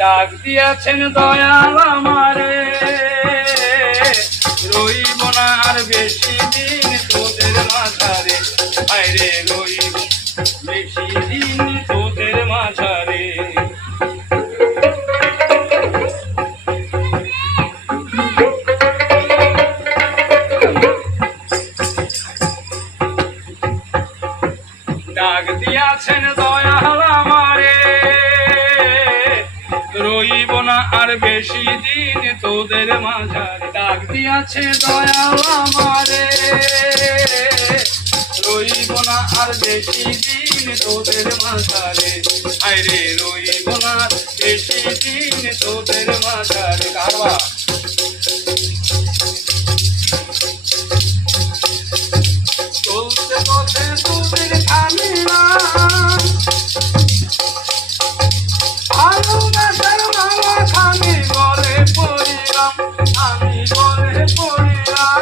ডাক দিয়াছেন দয়াল আমারে, রইব না আর বেশি দিন তোদের মাঝারে, আইরে রইব বেশি দিন তোদের মাঝারে। ডাক দিয়াছেন দয়াল আমারে, রইব না আর বেশি দিন তোদের মাঝারে। ডাক দিয়াছে দয়াল আমারে, রইব না আর বেশি দিন তোদের মাঝারে, আইরে রইব না বেশি দিন তোদের মাঝারে। কারবা চলতে পথে তোদের থামি না, ভালোবাসার মালা খানি গলে পড়িলাম, আমি গলে পড়িলাম।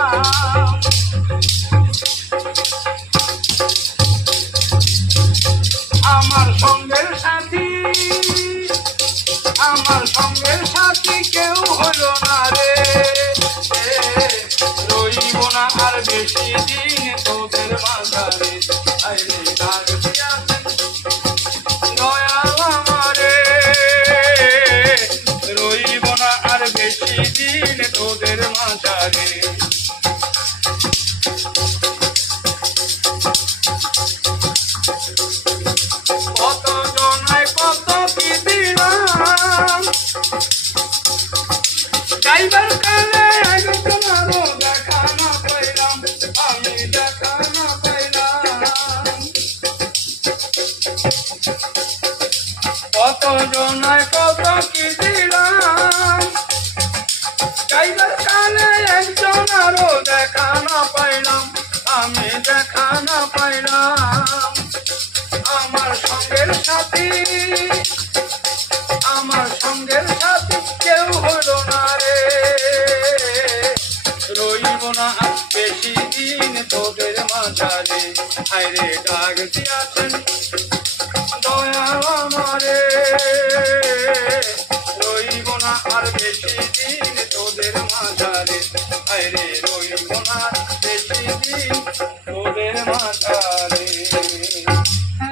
আমার সঙ্গের সাথী, আমার সঙ্গের সাথী কেউ হলো না রে, রইব না আর বেশি দিন তোদের মাঝারে, আইরে ডাক দিয়াছেন দয়াল আমারে, রইব না আর বেশি দিন তোদের মাঝারে। কত জনায় কত কি দিলাম, যাইবার কালে একজনারও দেখা না পাইলাম, আমি দেখা না পাইলাম। কত জনায় কত কি দিলাম, যাইবার কালে একজনারও দেখা না পাইলাম, আমি দেখা না পাইলাম। আমার সঙ্গের সাথী, আমার সঙ্গের সাথী কেউ হলো না রে, রইব না বেশি দিন তোদের মাঝারে, আইরে ডাক দিয়াছেন